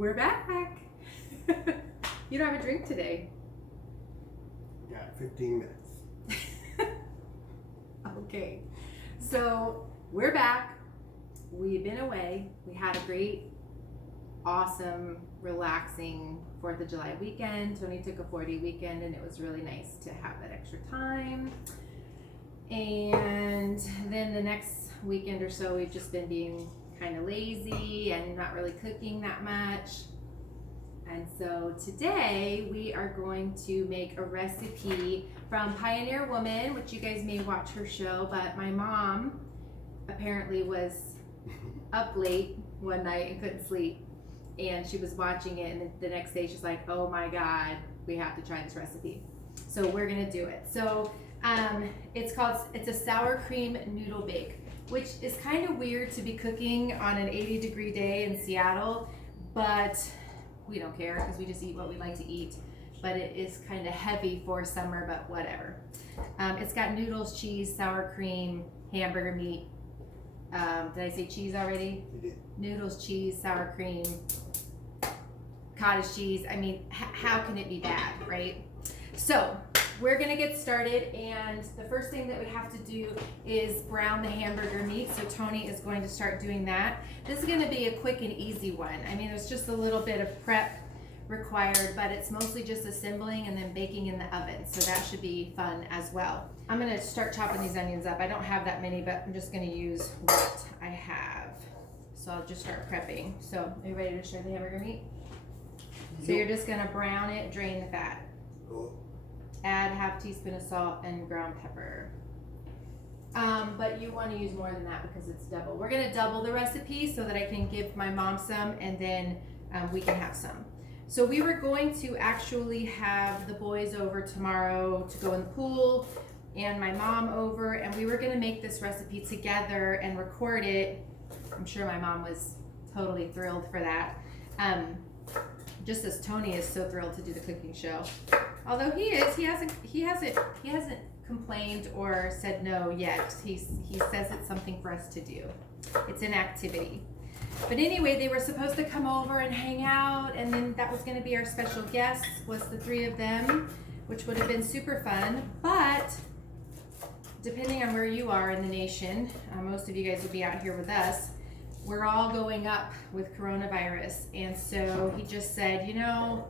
We're back. You don't have a drink today. Got 15 minutes. Okay, so we're back. We've been away. We had a great, awesome, relaxing 4th of July weekend. Tony took a 4-day weekend and it was really nice to have that extra time. And then the next weekend or so, we've just been being kind of lazy and not really cooking that much. And so today we are going to make a recipe from Pioneer Woman, which you guys may watch her show, but my mom apparently was up late one night and couldn't sleep, and she was watching it, and the next day she's like, oh my God, we have to try this recipe. So we're gonna do it. So it's a sour cream noodle bake, which is kind of weird to be cooking on an 80-degree day in Seattle, but we don't care because we just eat what we like to eat. But it is kind of heavy for summer, but whatever. It's got noodles, cheese, sour cream, hamburger meat. Did I say cheese already? You did. Noodles, cheese, sour cream, cottage cheese. I mean, how can it be bad, right? So we're gonna get started, and the first thing that we have to do is brown the hamburger meat. So Tony is going to start doing that. This is gonna be a quick and easy one. I mean, there's just a little bit of prep required, but it's mostly just assembling and then baking in the oven. So that should be fun as well. I'm gonna start chopping these onions up. I don't have that many, but I'm just gonna use what I have. So I'll just start prepping. So are you ready to share the hamburger meat? So you're just gonna brown it, drain the fat. Cool. Add half teaspoon of salt and ground pepper. But you want to use more than that because it's double. We're going to double the recipe so that I can give my mom some, and then we can have some. So we were going to actually have the boys over tomorrow to go in the pool, and my mom over, and we were going to make this recipe together and record it. I'm sure my mom was totally thrilled for that. Just as Tony is so thrilled to do the cooking show. Although he hasn't complained or said no yet. He says it's something for us to do. It's an activity. But anyway, they were supposed to come over and hang out, and then that was going to be our special guest, was the 3 of them, which would have been super fun. But depending on where you are in the nation, most of you guys will be out here with us. We're all going up with coronavirus, and so he just said, you know,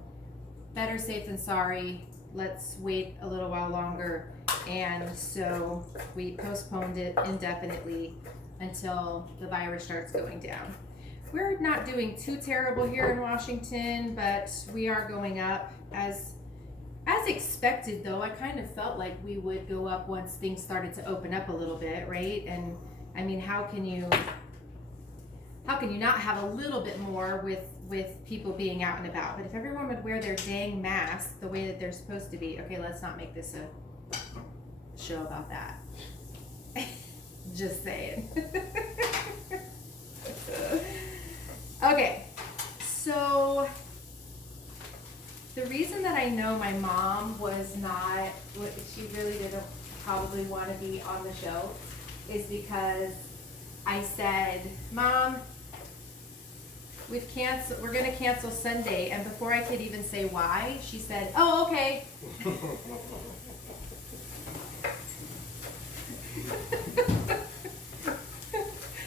better safe than sorry. Let's wait a little while longer. And so we postponed it indefinitely until the virus starts going down. We're not doing too terrible here in Washington, but we are going up as expected, though. I kind of felt like we would go up once things started to open up a little bit, right? And I mean, how can you not have a little bit more with people being out and about? But if everyone would wear their dang mask the way that they're supposed to be, okay, let's not make this a show about that. Just saying. Okay, so the reason that I know my mom was not, she really didn't probably want to be on the show, is because I said, Mom, we're gonna cancel Sunday, and before I could even say why, she said, oh, okay.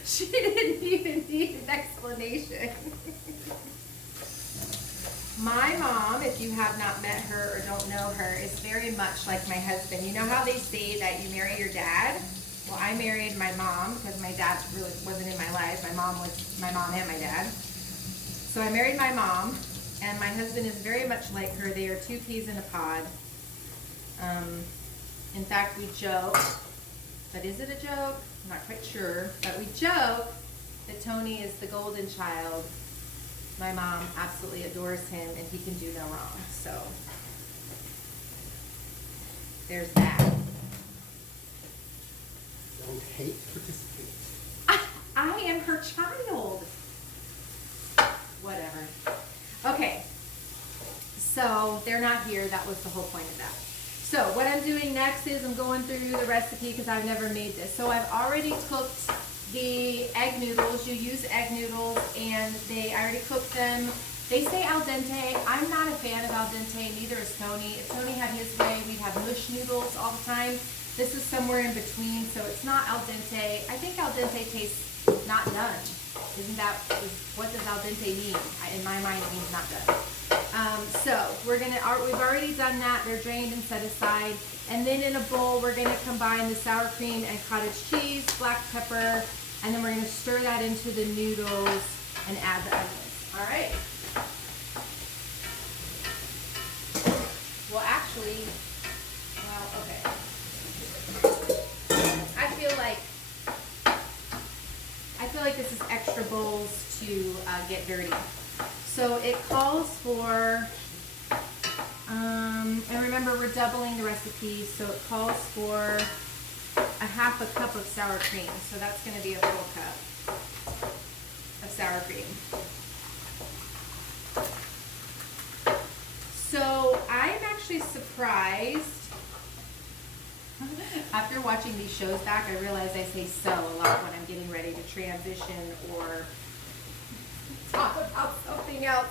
She didn't even need an explanation. My mom, if you have not met her or don't know her, is very much like my husband. You know how they say that you marry your dad? Well, I married my mom because my dad really wasn't in my life. My mom was my mom and my dad. So I married my mom, and my husband is very much like her. They are 2 peas in a pod. In fact, we joke, but is it a joke? I'm not quite sure, but we joke that Tony is the golden child. My mom absolutely adores him, and he can do no wrong. So there's that. Don't hate, participate. I am her child. Whatever. Okay. So they're not here. That was the whole point of that. So what I'm doing next is I'm going through the recipe because I've never made this. So I've already cooked the egg noodles. You use egg noodles, and I already cooked them They say al dente. I'm not a fan of al dente, neither is Tony. If Tony had his way, we'd have mush noodles all the time. This is somewhere in between, so it's not al dente. I think al dente tastes not done. What does al dente mean? In my mind, it means not done. So we've already done that. They're drained and set aside. And then in a bowl, we're gonna combine the sour cream and cottage cheese, black pepper, and then we're gonna stir that into the noodles and add the onions. All right. Well, actually, okay. I feel like this is extra bowls to get dirty. So it calls for, and remember we're doubling the recipe, so it calls for a half a cup of sour cream. So that's going to be a full cup of sour cream. So I'm actually surprised. After watching these shows back, I realize I say so a lot when I'm getting ready to transition or talk about something else.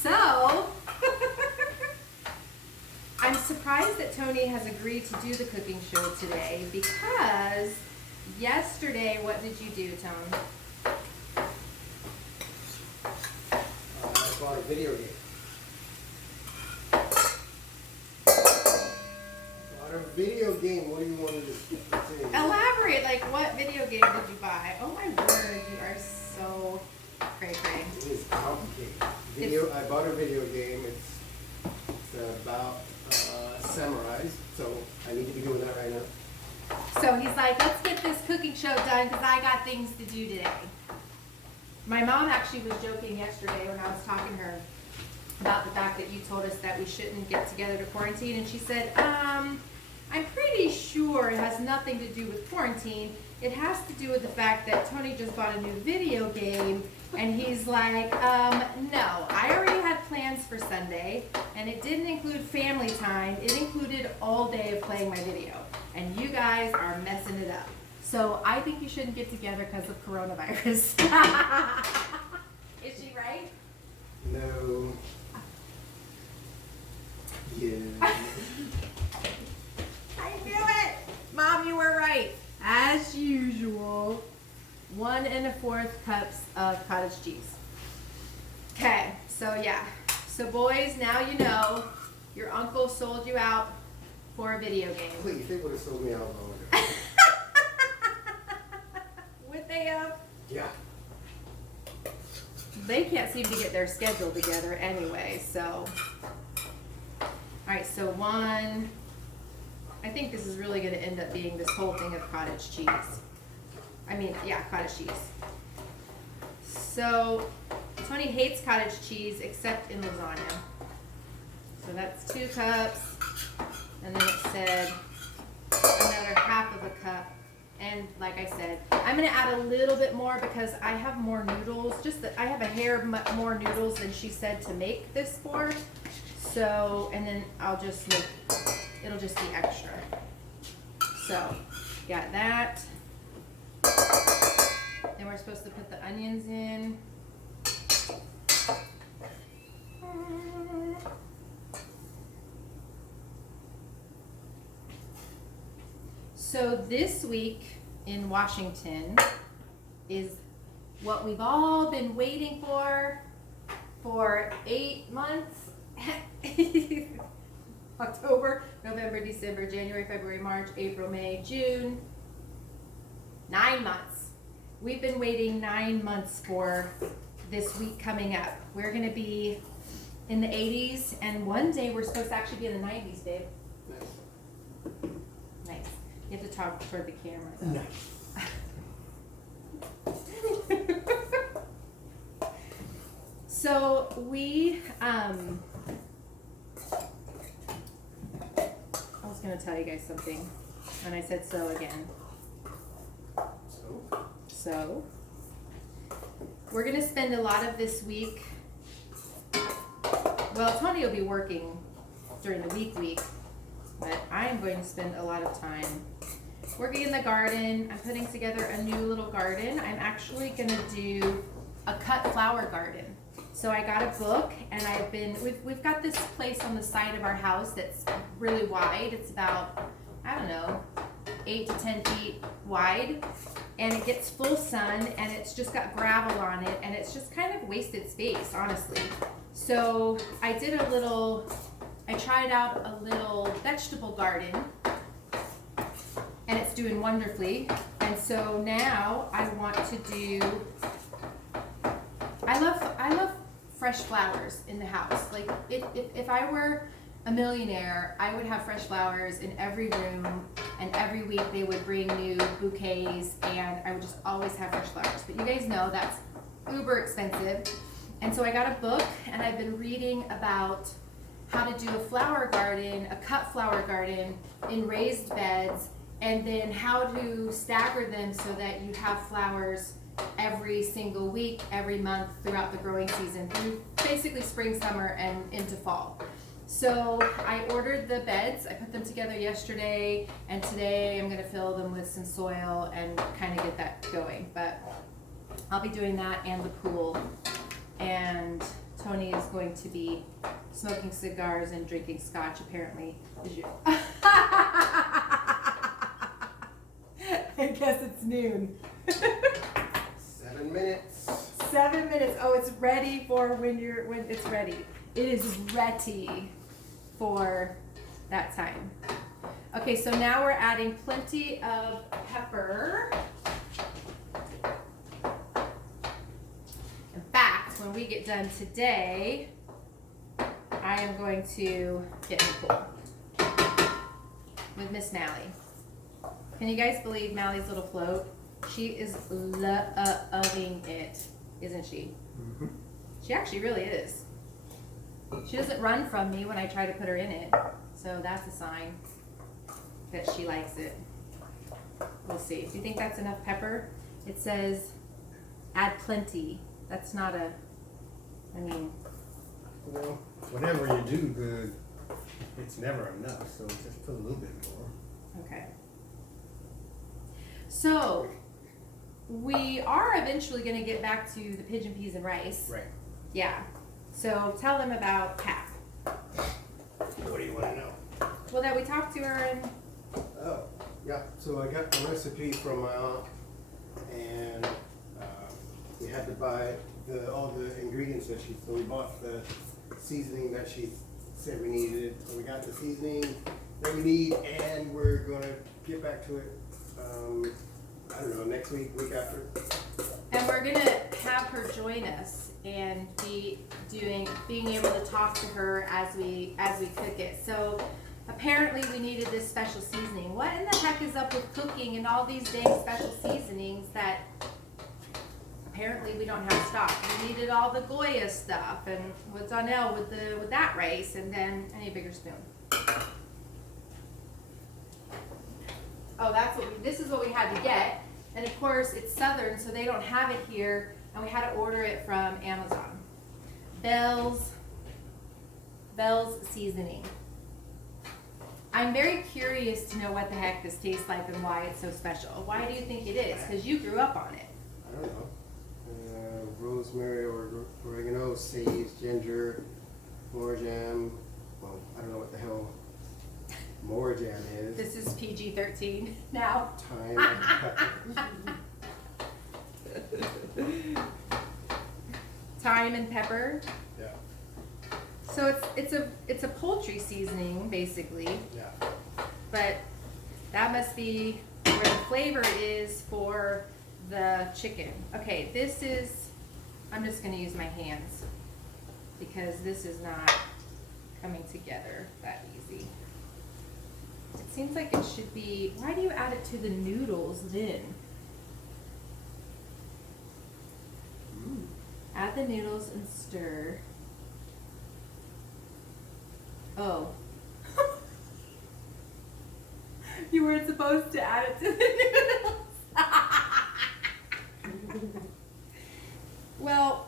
So, I'm surprised that Tony has agreed to do the cooking show today because yesterday, what did you do, Tone? I bought a video game. Video game, what do you want to say? Elaborate, like what video game did you buy? Oh my word, you are so cray. It is complicated. I bought a video game. It's about samurais, so I need to be doing that right now. So he's like, let's get this cooking show done because I got things to do today. My mom actually was joking yesterday when I was talking to her about the fact that you told us that we shouldn't get together to quarantine, and she said, I'm pretty sure it has nothing to do with quarantine. It has to do with the fact that Tony just bought a new video game, and he's like, no, I already had plans for Sunday, and it didn't include family time. It included all day of playing my video, and you guys are messing it up. So I think you shouldn't get together because of coronavirus. Is she right? No. Yeah. I knew it! Mom, you were right. As usual, 1 1/4 cups of cottage cheese. Okay, so yeah. So boys, now you know your uncle sold you out for a video game. Please, they would have sold me out longer. Would they have? Yeah. They can't seem to get their schedule together anyway, so. Alright, so one. I think this is really going to end up being this whole thing of cottage cheese. Cottage cheese. So, Tony hates cottage cheese except in lasagna. So that's 2 cups. And then it said another half of a cup. And like I said, I'm going to add a little bit more because I have more noodles. Just that I have a hair more noodles than she said to make this for. So, and then it'll just be extra. So, got that. Then we're supposed to put the onions in. So this week in Washington is what we've all been waiting for 8 months. October, November, December, January, February, March, April, May, June. 9 months. We've been waiting 9 months for this week coming up. We're going to be in the 80s, and one day we're supposed to actually be in the 90s, babe. Nice. Nice. You have to talk toward the camera, though. Nice. So we, I was going to tell you guys something, and I said so again. So, we're going to spend a lot of this week, well, Tony will be working during the week, but I am going to spend a lot of time working in the garden. I'm putting together a new little garden. I'm actually going to do a cut flower garden. So I got a book, and we've got this place on the side of our house that's really wide. It's about, I don't know, 8 to 10 feet wide, and it gets full sun, and it's just got gravel on it, and it's just kind of wasted space, honestly. So I tried out a little vegetable garden, and it's doing wonderfully. And so now I want to do, I love fresh flowers in the house. Like if I were a millionaire, I would have fresh flowers in every room, and every week they would bring new bouquets, and I would just always have fresh flowers. But you guys know that's uber expensive. And so I got a book, and I've been reading about how to do a flower garden, a cut flower garden in raised beds, and then how to stagger them so that you have flowers every single week, every month throughout the growing season, through basically spring, summer, and into fall. So I ordered the beds. I put them together yesterday, and today I'm going to fill them with some soil and kind of get that going. But I'll be doing that and the pool. And Tony is going to be smoking cigars and drinking scotch, apparently. I guess it's noon. 7 minutes. 7 minutes. Oh, it's ready for when it's ready. It is ready for that time. Okay, so now we're adding plenty of pepper. In fact, when we get done today, I am going to get in the pool with Miss Mally. Can you guys believe Mally's little float? She is loving it, isn't she? Mm-hmm. She actually really is. She doesn't run from me when I try to put her in it, so that's a sign that she likes it. We'll see. Do you think that's enough pepper? It says add plenty. That's not a, I mean. Well, whatever you do good, it's never enough, so just put a little bit more. Okay. So, we are eventually going to get back to the pigeon peas and rice. Right. Yeah. So, tell them about Cap. What do you want to know? Well, that we talked to her and... Oh, yeah. So I got the recipe from my aunt, and we had to buy all the ingredients that so we bought the seasoning that she said we needed. So we got the seasoning that we need, and we're going to get back to it, I don't know, next week after. And we're going to have her join us and being able to talk to her as we cook it. So apparently we needed this special seasoning. What in the heck is up with cooking and all these dang special seasonings that apparently we don't have stock? We needed all the Goya stuff and what's on L with that rice, and then I need a bigger spoon. Oh, this is what we had to get. And of course it's Southern, so they don't have it here, and we had to order it from Amazon. Bell's Seasoning. I'm very curious to know what the heck this tastes like and why it's so special. Why do you think it is? Because you grew up on it. I don't know. Rosemary or oregano, sage, ginger, more jam. Well, I don't know what the hell more jam is. This is PG-13 now. Thyme and pepper. Thyme and pepper. Yeah. So it's a poultry seasoning basically, Yeah. but that must be where the flavor is for the chicken. Okay, I'm just gonna use my hands because this is not coming together that easy. It seems like it should be, why do you add it to the noodles then? Add the noodles and stir. Oh. You weren't supposed to add it to the noodles. Well,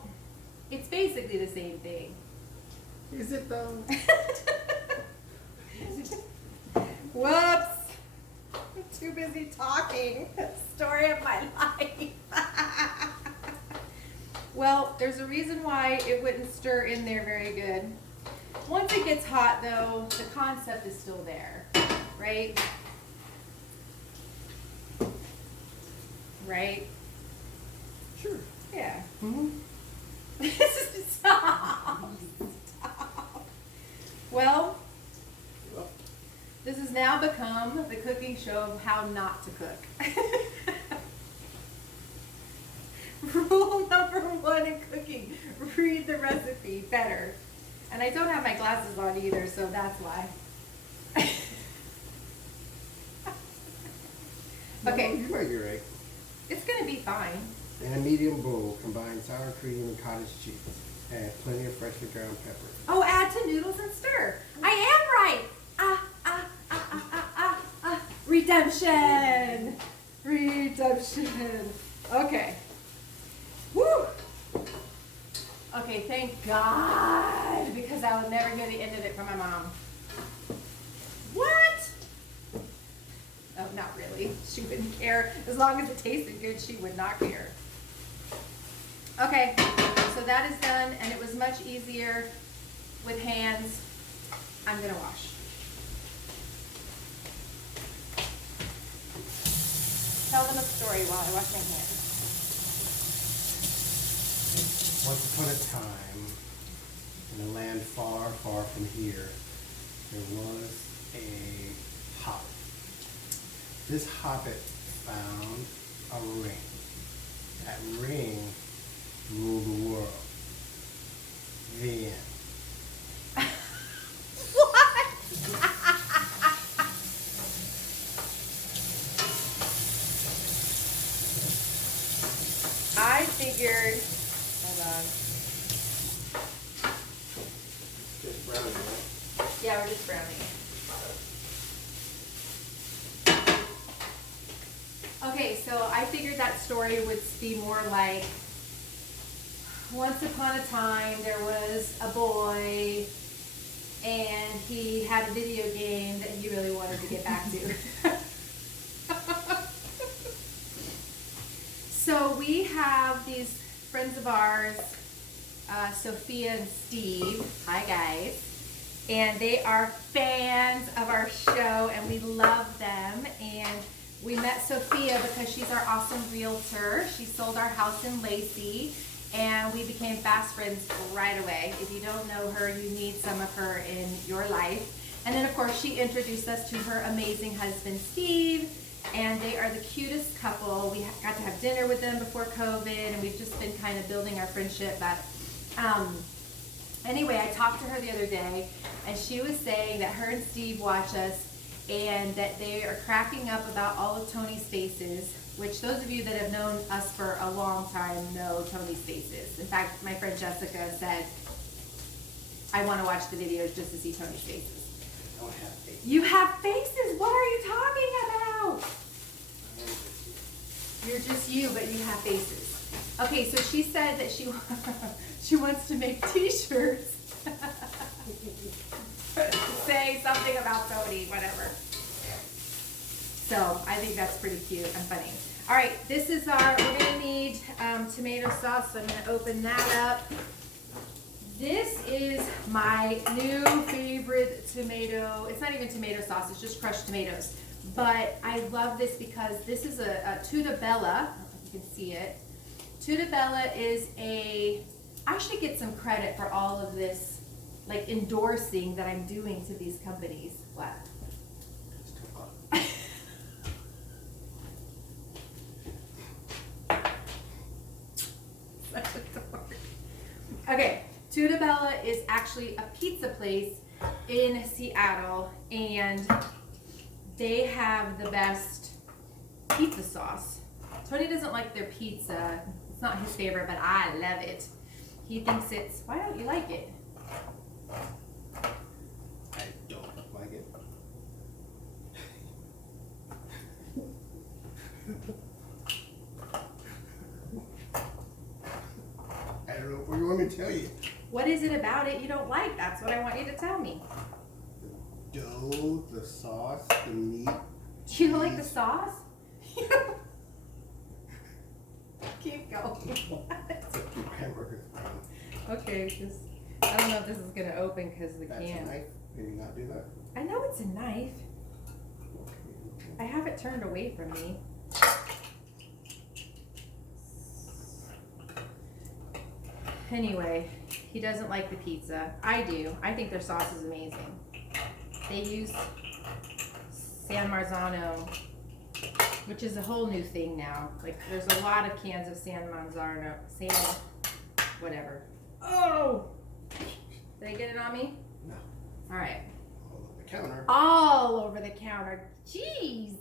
it's basically the same thing. Is it though? Whoops. I'm too busy talking. Story of my life. Well, there's a reason why it wouldn't stir in there very good. Once it gets hot, though, the concept is still there, right? Right? Sure. Yeah. Mm-hmm. Stop. Well, this has now become the cooking show of how not to cook. Rule number 1 in cooking, read the recipe better. And I don't have my glasses on either, so that's why. Okay. You might be right. It's gonna be fine. In a medium bowl, combine sour cream and cottage cheese. Add plenty of freshly ground pepper. Oh, add to noodles and stir. I am right. Redemption. Redemption. Okay. Woo. Okay, thank God, because I would never get the end of it from my mom. What? Oh, not really. She wouldn't care. As long as it tasted good, she would not care. Okay, so that is done, and it was much easier with hands. I'm gonna wash. Tell them a story while I wash my hands. Once upon a time, in a land far, far from here, there was a hobbit. This hobbit found a ring. That ring ruled the world. The end. What? I figured, hold on. Just browning, right? Yeah, we're just browning it. Okay, so I figured that story would be more like, once upon a time there was a boy and he had a video game that he really wanted to get back to. So we have these friends of ours, Sophia and Steve. Hi guys. And they are fans of our show and we love them. And we met Sophia because she's our awesome realtor. She sold our house in Lacey and we became fast friends right away. If you don't know her, you need some of her in your life. And then of course she introduced us to her amazing husband, Steve. And they are the cutest couple. We got to have dinner with them before COVID, and we've just been kind of building our friendship. But anyway, I talked to her the other day, and she was saying that her and Steve watch us, and that they are cracking up about all of Tony's faces, which those of you that have known us for a long time know Tony's faces. In fact, my friend Jessica said, I want to watch the videos just to see Tony's faces. I don't have faith. You have faces? What are you talking about? You're just you, but you have faces. Okay, so she said that she wants to make t-shirts saying something about Tony, whatever. So I think that's pretty cute and funny. All right, this is we're gonna need tomato sauce, so I'm gonna open that up. This is my new favorite tomato. It's not even tomato sauce, it's just crushed tomatoes. But I love this because this is a Tuta Bella. I don't know if you can see it. Tuta Bella is I should get some credit for all of this, like endorsing that I'm doing to these companies. What? It's 2 o'clock. Such a dork. Okay. Tuta Bella is actually a pizza place in Seattle, and they have the best pizza sauce. Tony doesn't like their pizza. It's not his favorite, but I love it. He thinks it's, why don't you like it? I don't like it. I don't know what you want me to tell you. What is it about it you don't like? That's what I want you to tell me. The dough, the sauce, the meat. You don't like the sauce? Keep going. What? It's a hamburger. Okay, just I don't know if this is gonna open because the That's can. a knife. Can you not do that? I know it's a knife. Okay. I have it turned away from me. Anyway, he doesn't like the pizza. I do. I think their sauce is amazing. They use San Marzano, which is a whole new thing now. Like, there's a lot of cans of San Marzano, whatever. Oh! Did I get it on me? No. All right. All over the counter. All over the counter. Jeez.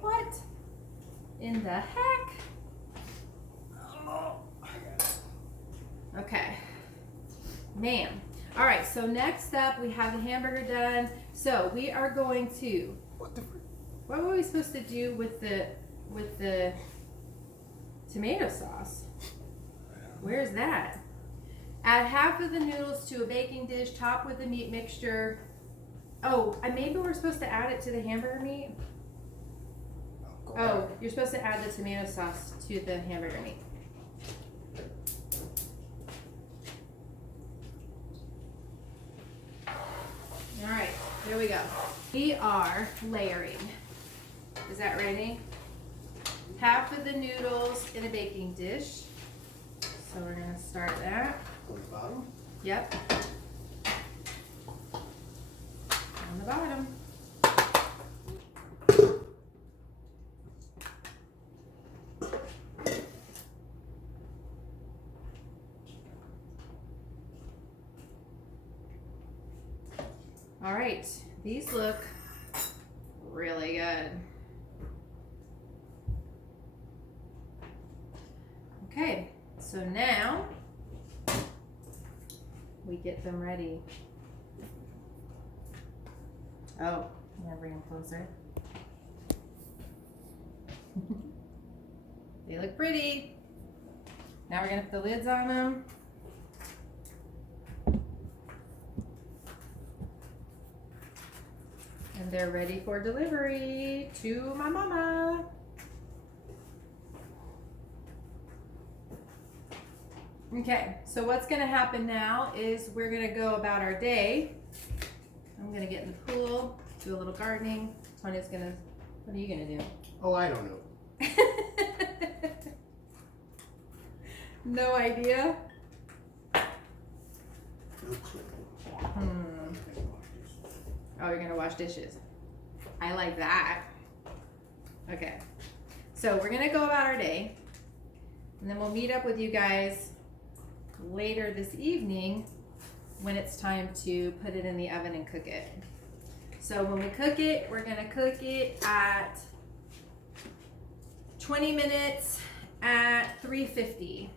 What in the heck? Oh, I got it. Okay. Man. All right, so next up we have the hamburger done. So we are going to, What the frick? what were we supposed to do with the tomato sauce? Where's that? Add half of the noodles to a baking dish, top with the meat mixture. Oh, and maybe we're supposed to add it to the hamburger meat? Go Oh, back. you're supposed to add the tomato sauce to the hamburger meat. All right, here we go. We are layering. Is that ready? Half of the noodles in a baking dish. So we're gonna start that. On the bottom. Yep. On the bottom. All right, these look really good. Okay, so now we get them ready. Oh, I'm gonna bring them closer. They look pretty. Now we're gonna put the lids on them. And they're ready for delivery to my mama. Okay, so what's gonna happen now is we're gonna go about our day. I'm gonna get in the pool, do a little gardening. Tonia's gonna, what are you gonna do? Oh, I don't know. No idea? No clue. Oh, you're gonna wash dishes. I like that. Okay, so we're gonna go about our day, and then we'll meet up with you guys later this evening when it's time to put it in the oven and cook it. So when we cook it, we're gonna cook it at 20 minutes at 350.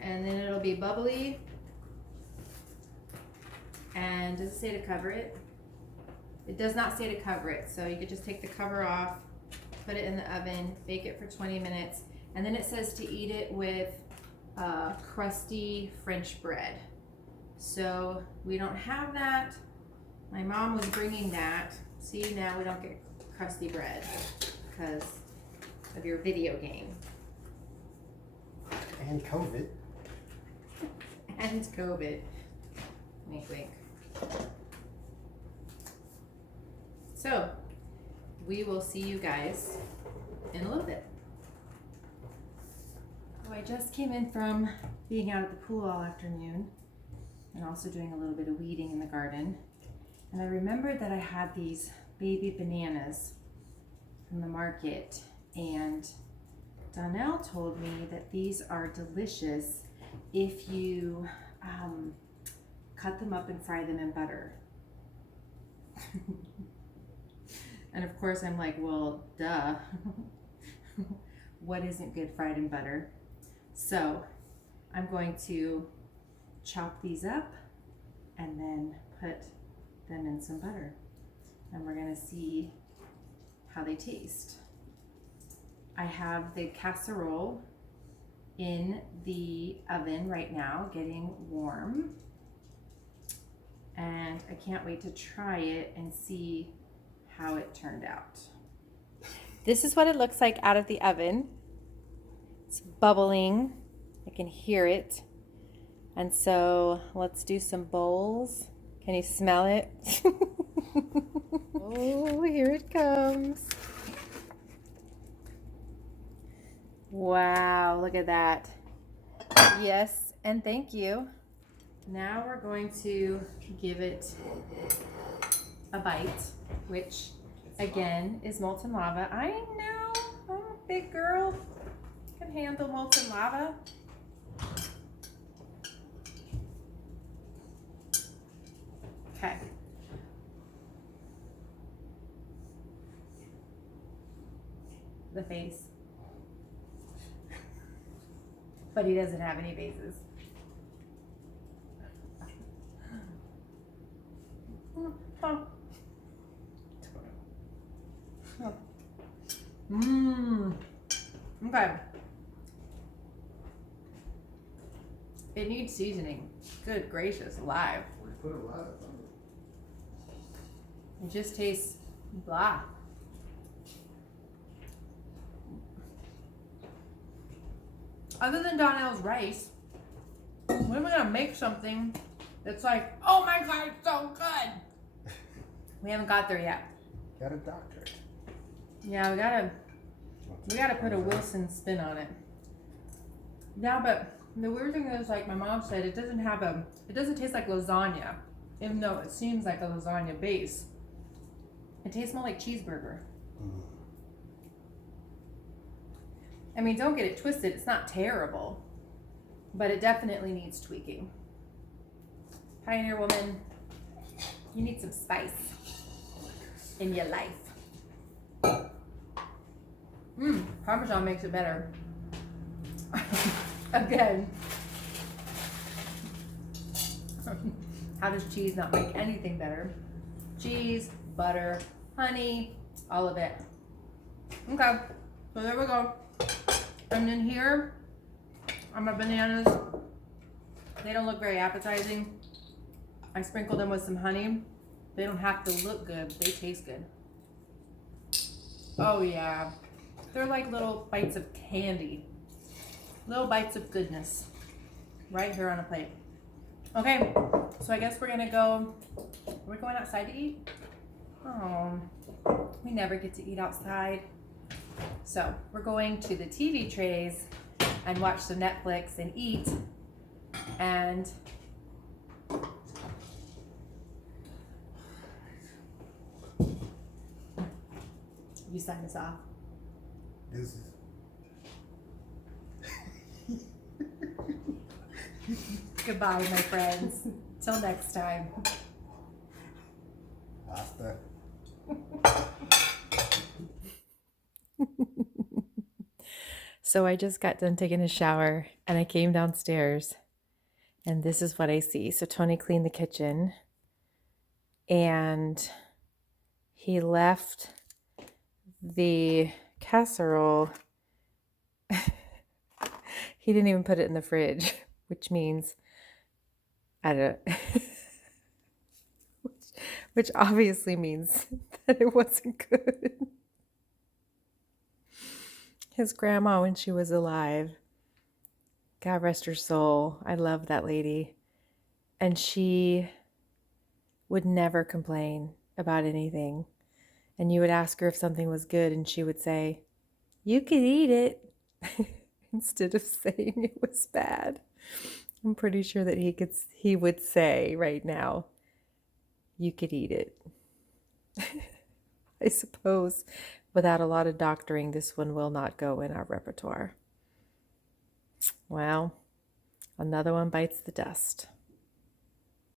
And then it'll be bubbly. And does it say to cover it? It does not say to cover it, so you could just take the cover off, put it in the oven, bake it for 20 minutes, and then it says to eat it with crusty French bread. So we don't have that. My mom was bringing that. See, now we don't get crusty bread because of your video game. And COVID. And COVID. Wink, wink. So, we will see you guys in a little bit. Oh, I just came in from being out at the pool all afternoon and also doing a little bit of weeding in the garden. And I remembered that I had these baby bananas from the market, and Donnell told me that these are delicious if you cut them up and fry them in butter. And of course I'm like, well, duh. What isn't good fried in butter? So I'm going to chop these up and then put them in some butter. And we're gonna see how they taste. I have the casserole in the oven right now, getting warm. And I can't wait to try it and see how it turned out. This is what it looks like out of the oven. It's bubbling. I can hear it. And so let's do some bowls. Can you smell it? Oh, here it comes. Wow, look at that. Yes, and thank you. Now we're going to give it a bite, which again is molten lava. I know, I'm a big girl. Can handle molten lava. Okay. The face. But he doesn't have any faces. Okay. It needs seasoning. Good gracious, alive. We put a lot of them. It just tastes blah. Other than Donnell's rice, when are we gonna make something that's like, oh my god, it's so good? We haven't got there yet. Got a doctor. Yeah, we gotta put a Wilson spin on it. Yeah, but the weird thing is, like my mom said, it doesn't taste like lasagna, even though it seems like a lasagna base. It tastes more like cheeseburger. I mean, don't get it twisted, it's not terrible, but it definitely needs tweaking. Pioneer woman, you need some spice in your life. Parmesan makes it better. Again. How does cheese not make anything better? Cheese, butter, honey, all of it. Okay, so there we go. And then here are my bananas. They don't look very appetizing. I sprinkled them with some honey. They don't have to look good, they taste good. Oh yeah, they're like little bites of candy. Little bites of goodness. Right here on a plate. Okay, so I guess we're gonna go, we're going outside to eat? Oh, we never get to eat outside. So we're going to the TV trays and watch some Netflix and eat. And you sign us off. This is Goodbye, my friends. Till next time. pasta. So I just got done taking a shower and I came downstairs and this is what I see. So Tony cleaned the kitchen and he left the casserole. He didn't even put it in the fridge, which means, I don't which obviously means that it wasn't good. His grandma, when she was alive, God rest her soul, I love that lady. And she would never complain about anything. And you would ask her if something was good and she would say, you could eat it, instead of saying it was bad. I'm pretty sure that he would say right now, you could eat it. I suppose without a lot of doctoring, this one will not go in our repertoire. Well, another one bites the dust.